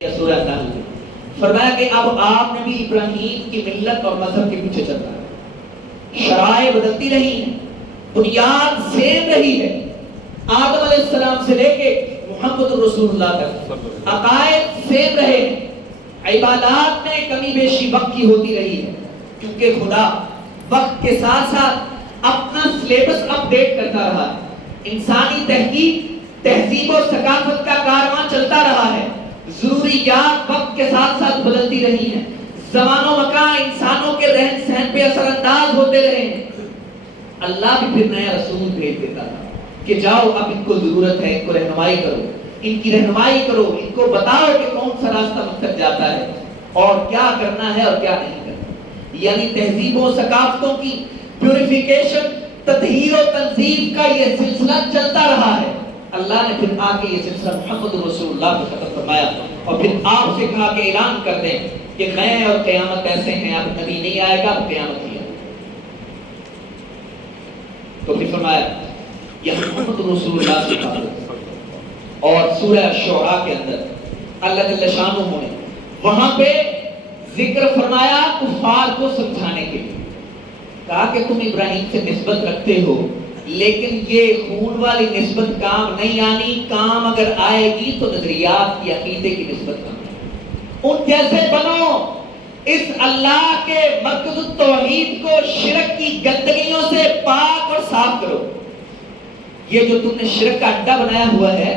سورہ نحل فرمایا کہ اب آپ نے بھی ابراہیم کی ملت اور مذہب کے پیچھے چلنا ہے. شرائع بدلتی رہی ہیں, بنیاد سیم رہی ہے. آدم علیہ السلام سے لے کے محمد رسول اللہ تک عقائد سیم رہے ہیں. عبادات میں کمی بیشی وقت کی ہوتی رہی ہے, کیونکہ خدا وقت کے ساتھ ساتھ اپنا سلیبس اپ ڈیٹ کرتا رہا ہے. انسانی تحقیق, تہذیب و ثقافت کا کارواں چلتا رہا ہے. ضروریات وقت کے ساتھ ساتھ بدلتی رہی ہیں. زمان و مکان انسانوں کے رہن سہن پہ اثر انداز ہوتے رہے ہیں. اللہ بھی پھر نیا رسول بھیج دیتا تھا کہ جاؤ اب ان کو ضرورت ہے, ان کو رہنمائی کرو, ان کی رہنمائی کرو, ان کو بتاؤ کہ کون سا راستہ مقصد جاتا ہے اور کیا کرنا ہے اور کیا نہیں کرنا. یعنی تہذیبوں و ثقافتوں کی پیوریفیکیشن, تطہیر و تنظیف کا یہ سلسلہ چلتا رہا ہے. اللہ نے پھر آ کے یہ سلسلہ محمد رسول اللہ کو ختم فرمایا اور پھر آپ سے کہا کہ اعلان کر دیں کہ میں اور قیامت ایسے ہیں, اب نبی نہیں آئے گا, اب قیامت ہی ہے. تو پھر فرمایا یہ محمد رسول اللہ سے کہا. اور سورہ شعراء کے اندر اللہ جل شانہ نے وہاں پہ ذکر فرمایا کفار کو سمجھانے کے لیے. کہا کہ تم ابراہیم سے نسبت رکھتے ہو, لیکن یہ خون والی نسبت کام نہیں آنی. کام اگر آئے گی تو نظریات کی, عقیدے کی نسبت کام آئے گی. ان جیسے بنو, اس اللہ کے مرکز التوحید کو شرک کی گندگیوں سے پاک اور صاف کرو. یہ جو تم نے شرک کا اڈا بنایا ہوا ہے,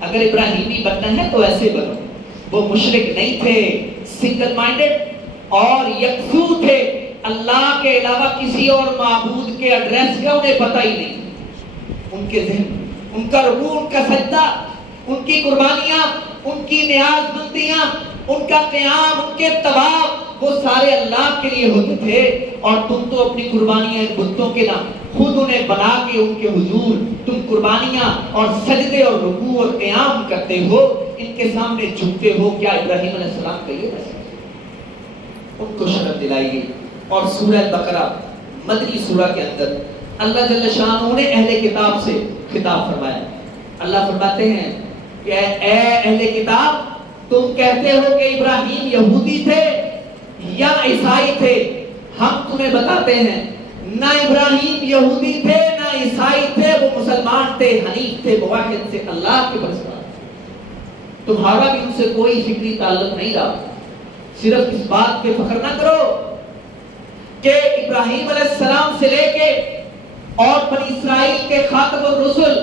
اگر ابراہیمی بننا ہے تو ایسے بنو. وہ مشرک نہیں تھے, سنگل مائنڈڈ اور یکسو تھے. اللہ کے علاوہ کسی اور معبود کے ایڈریس کا انہیں پتہ ہی نہیں. ان کے ذہن, ان کا رکوع, ان کا سجدہ, ان کی قربانیاں, ان کی نیاز مندیاں, ان کا قیام, ان کے طواف, وہ سارے اللہ کے لیے ہوتے تھے. اور تم تو اپنی قربانیاں بتوں کے نام خود انہیں بنا کے ان کے حضور تم قربانیاں اور سجدے اور رکوع اور قیام کرتے ہو, ان کے سامنے جھکتے ہو. کیا ابراہیم علیہ السلام کا یہ مسئلہ؟ ان کو شرف دلائی گئی. اور سورہ بقرہ مدنی سورہ کے اندر اللہ جل شانہ نے اہل کتاب سے خطاب فرمایا. اللہ فرماتے ہیں کہ اے اہل کتاب, تم کہتے ہو کہ ابراہیم یہودی تھے یا عیسائی تھے. ہم تمہیں بتاتے ہیں نہ ابراہیم یہودی تھے نہ عیسائی تھے, وہ مسلمان تھے, حنیف تھے, موحد تھے, اللہ کے پرستار. تمہارا بھی ان سے کوئی فکری تعلق نہیں رہا. صرف اس بات پہ فخر نہ کرو کہ ابراہیم علیہ السلام سے لے کے اور بنی اسرائیل کے خاتم الرسل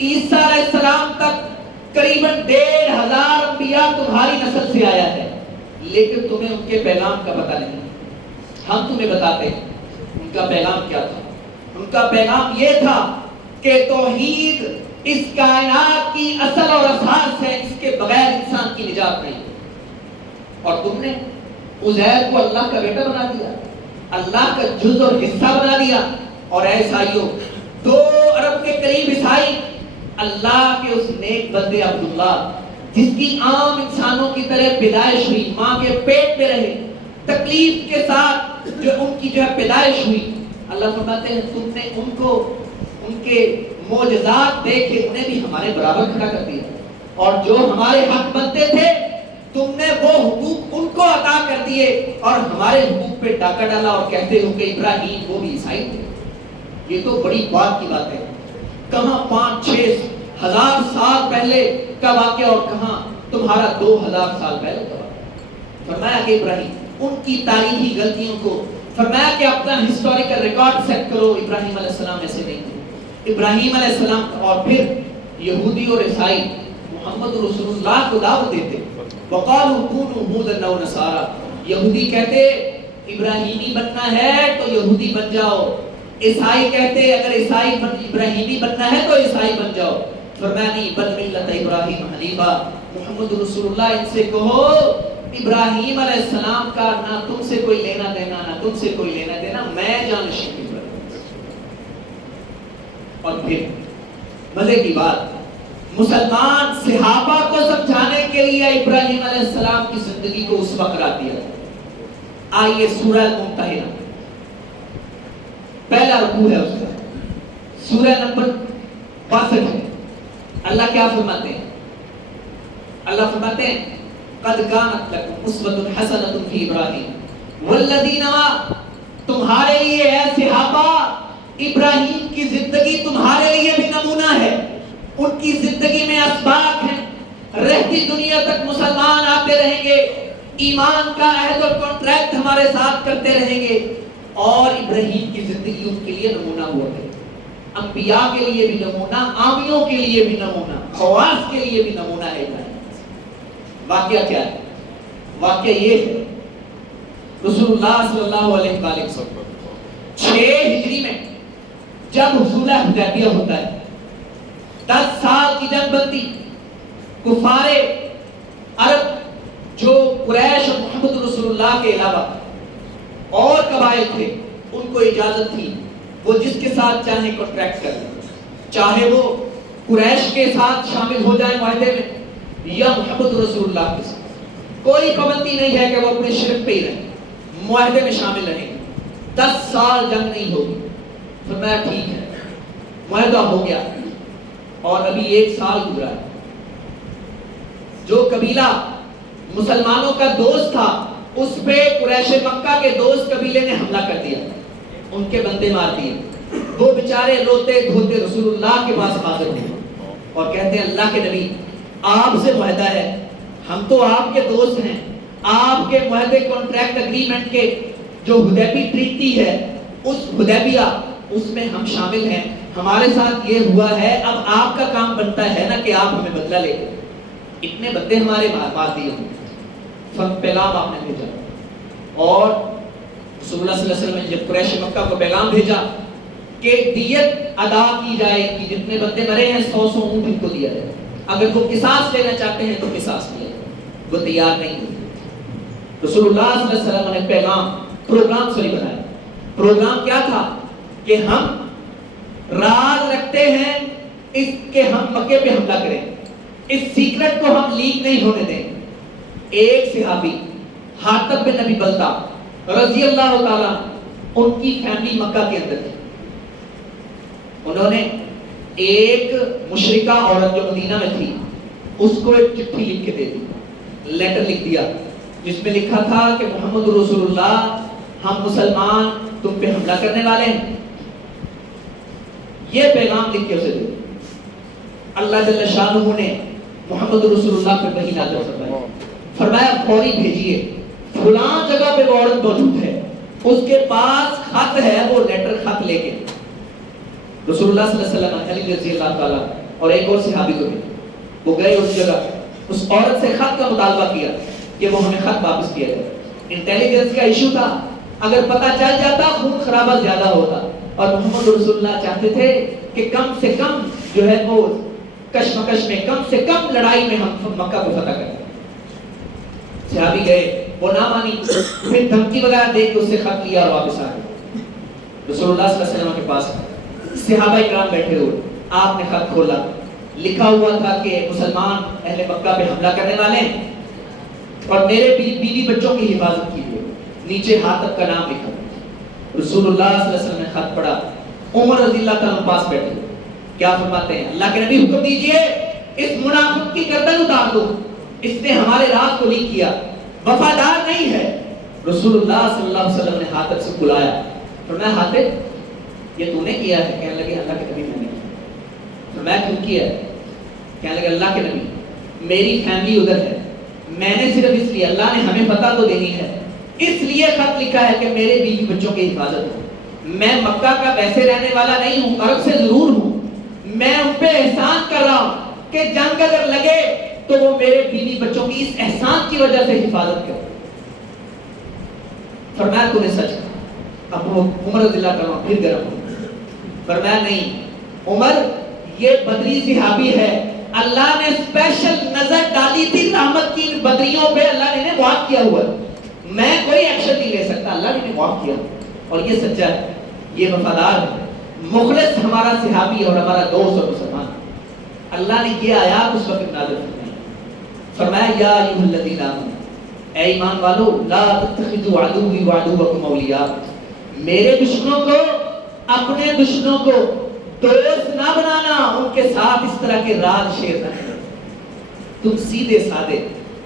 عیسیٰ علیہ السلام تک قریباً 1500 انبیاء تمہاری نسل سے آیا ہے, لیکن تمہیں ان کے پیغام کا پتہ نہیں. ہم تمہیں بتاتے ہیں ان کا پیغام کیا تھا. ان کا پیغام یہ تھا کہ توحید اس کائنات کی اصل اور اساس ہے, اس کے بغیر انسان کی نجات نہیں. اور تم نے عزیر کو اللہ کا بیٹا بنا دیا, اللہ کا جز اور حصہ بنا دیا. اور اے عیسائیوں, 2 ارب کے قریب عیسائی اللہ کے اس نیک بندے عبداللہ, جس کی عام انسانوں کی طرح پیدائش ہوئی, ماں کے پیٹ میں رہے, تکلیف کے ساتھ جو ان کی جو ہے پیدائش ہوئی. اللہ فرماتے ہیں تم نے ان کو ان کے معجزات دیکھے, انہیں بھی ہمارے برابر کھڑا کر دیا. اور جو ہمارے حق بنتے تھے تم نے وہ حقوق ان کو عطا کر دیے اور ہمارے حقوق پہ ڈاکہ ڈالا اور کہتے ہو کہ ابراہیم وہ بھی عیسائی تھے. یہ تو بڑی بات کی بات ہے. کہاں 5-6 ہزار سال پہلے کا واقعہ اور کہاں تمہارا 2000 سال پہلے کا واقعہ. فرمایا کہ ابراہیم ان کی تاریخی غلطیوں کو, فرمایا کہ اپنا ہسٹوریکل ریکارڈ سیٹ کرو. ابراہیم علیہ السلام ایسے نہیں تھے. ابراہیم علیہ السلام اور پھر یہودی اور عیسائی محمد رسول اللہ کو دعوت دیتے. وقالوا كونوا هودا او نصارى, یہودی کہتے ابراہیمی بننا ہے تو یہودی بن جاؤ. عیسائی کہتے اگر ابراہیمی بننا ہے تو عیسائی بن جاؤ. فرمایا نہیں, بل ملت ابراہیم حنیفا. محمد رسول اللہ ان سے کہو ابراہیم علیہ السلام کا نہ تم سے کوئی لینا دینا, نہ تم سے کوئی لینا دینا, میں جانشین ابراہیم. اور پھر مزے کی بات, مسلمان صحابہ کو سمجھانے کے لیے ابراہیم علیہ السلام کی زندگی کو اس وقت قرار دیا. آئیے سورہ ممتحنہ, پہلا رکوع ہے اس کا, سورہ نمبر 62 ہے. اللہ کیا فرماتے ہیں؟ اللہ فرماتے ہیں قد کانت لکم اسوۃ حسنۃ فی ابراہیم والذین تمہارے لیے اے صحابہ ابراہیم کی زندگی تمہارے لیے بھی نمونہ ہے. ان کی زندگی میں اسباق ہیں, رہتی دنیا تک مسلمان آتے رہیں گے, ایمان کا عہد اور کانٹریکٹ ہمارے ساتھ کرتے رہیں گے. اور ابراہیم کی زندگی ان کے لیے نمونہ ہوا ہے, انبیاء کے لیے بھی نمونہ, عامیوں کے لیے بھی نمونہ, خواص کے لیے بھی نمونہ ہے ابراہیم. واقعہ کیا ہے؟ واقعہ یہ ہے رسول اللہ صلی اللہ علیہ وآلہ وسلم 6 ہجری میں جب حصول حدیبیہ ہوتا ہے, 10 سال کی جنگ بنتی, کفار عرب جو قریش اور محمد رسول اللہ کے علاوہ اور قبائل تھے ان کو اجازت تھی وہ جس کے ساتھ چاہیں کانٹریکٹ کر لیں, چاہے وہ قریش کے ساتھ شامل ہو جائیں معاہدے میں یا محمد رسول اللہ کے ساتھ. کوئی پابندی نہیں ہے کہ وہ اپنے شرک پہ ہی رہیں, معاہدے میں شامل رہیں گے. 10 سال جنگ نہیں ہوگی. فرمایا ٹھیک ہے, معاہدہ ہو گیا. اور ابھی 1 سال گزرا ہے. جو قبیلہ مسلمانوں کا دوست تھا اس پہ قریش مکہ کے دوست قبیلے نے حملہ کر دیا, ان کے بندے مار دیے. وہ بیچارے روتے دھوتے رسول اللہ کے پاس حاضر ہوئے اور کہتے ہیں اللہ کے نبی آپ سے معاہدہ ہے, ہم تو آپ کے دوست ہیں, آپ کے معاہدے کانٹریکٹ اگریمنٹ کے جو حدیبی ٹریٹی ہے اس حدیبیہ اس میں ہم شامل ہیں, ہمارے ساتھ یہ ہوا ہے, اب آپ کا کام بنتا ہے نا کہ آپ ہمیں بدلہ لے. اتنے بندے ہمارے مار دیے ہوں. پیغام آپ نے بھیجا اور رسول اللہ صلی اللہ علیہ وسلم نے جب قریش مکہ کو پیغام بھیجا کہ دیت ادا کی جائے کہ جتنے بندے مرے ہیں 100 اونٹ ان کو دیا جائے, اگر وہ قصاص لینا چاہتے ہیں تو قصاص لیا جائے. وہ تیار نہیں ہوئے. رسول اللہ صلی اللہ علیہ وسلم نے پروگرام بنایا. پروگرام کیا تھا کہ ہم راز رکھتے ہیں اس کے ہم مکے پہ حملہ کریں, اس سیکرٹ کو ہم لیک نہیں ہونے دیں. ایک صحابی حاتب بن نبی بلتا رضی اللہ تعالیٰ ان کی فیملی مکہ کے اندر تھی. انہوں نے ایک مشرکہ عورت جو مدینہ میں تھی اس کو ایک چٹھی لکھ کے دے دی, لیٹر لکھ دیا جس میں لکھا تھا کہ محمد رسول اللہ ہم مسلمان تم پہ حملہ کرنے والے ہیں. یہ پیغام لکھ کے اسے دے. اللہ جل شانہ نے محمد رسول اللہ پہ وحی نازل فرمایا, فرمایا فوری بھیجیے فلاں جگہ پہ وہ عورت موجود ہے, اس کے پاس خط ہے, وہ لیٹر خط لے کے رسول اللہ صلی اللہ علیہ وسلم علی رضی اللہ تعالیٰ اور ایک اور صحابی کو بھی وہ گئے اس جگہ, اس عورت سے خط کا مطالبہ کیا کہ وہ ہمیں خط واپس کیا جائے. انٹیلیجنس کا ایشو تھا, اگر پتہ چل جاتا خون خرابہ زیادہ ہوتا, اور محمد رسول اللہ چاہتے تھے کہ کم سے کم جو ہے وہ کشمکش میں کم سے کم لڑائی میں ہم مکہ کو فتح کریں. صحابی گئے, وہ نہ مانی, پھر دھمکی وغیرہ دے کے اس سے خط لیا اور واپس آ گئے. رسول اللہ صلی اللہ علیہ وسلم کے پاس صحابہ اکرام بیٹھے ہوئے, آپ نے خط کھولا, لکھا ہوا تھا کہ مسلمان اہل مکہ پہ حملہ کرنے والے ہیں اور میرے بیوی بچوں کی حفاظت کیجیے. نیچے حاتب کا نام لکھا. رسول اللہ صلی اللہ علیہ وسلم نے خط پڑھا, عمر رضی اللہ تعالیٰ پاس بیٹھے, کیا فرماتے ہیں اللہ کے نبی حکم دیجئے اس منافق کی گردن اتار دو, اس نے ہمارے راز کو لیک کیا, وفادار نہیں ہے. رسول اللہ صلی اللہ علیہ وسلم نے حاتب سے بلایا, فرمایا حاتب یہ تو نے کیا ہے؟ کہنے لگے اللہ کے نبی میں نے کیا. فرمایا کیوں کیا ہے؟ کہنے لگے اللہ کے نبی میری فیملی ادھر ہے, میں نے صرف اس لیے, اللہ نے ہمیں پتہ تو دینی ہے, اس لیے خط لکھا ہے کہ میرے بیوی بچوں کی حفاظت ہو. میں مکہ کا ویسے رہنے والا نہیں ہوں, عرب سے ضرور ہوں, میں ان پہ احسان کر رہا ہوں کہ جنگ اگر لگے تو وہ میرے بیوی بچوں کی اس احسان کی وجہ سے حفاظت کرے. فرمایا تو نے سچ کہا. اب وہ عمر رضی اللہ عنہ پھر گرم ہو. فرمایا نہیں عمر یہ بدری صحابی ہے, اللہ نے اسپیشل نظر ڈالی تھی رحمت کی بدریوں پہ, اللہ نے معاف کیا ہوا ہے, میں کوئی ایکشن نہیں لے سکتا, اللہ نے معاف کیا. اور یہ سچا ہے, یہ وفادار ہے, مخلص ہمارا صحابی اور ہمارا دوست اور مسلمان. اللہ نے یہ آیات اس وقت نازل فرمائی, فرمایا یا ایھا الذین آمنوا, اے ایمان والو, لا تتخذوا عدوی وعدوکم اولیاء, میرے دشمنوں کو اپنے دشمنوں کو دوست نہ بنانا, ان کے ساتھ اس طرح کے راز شیئر نہ کرنا. تم سیدھے سادے,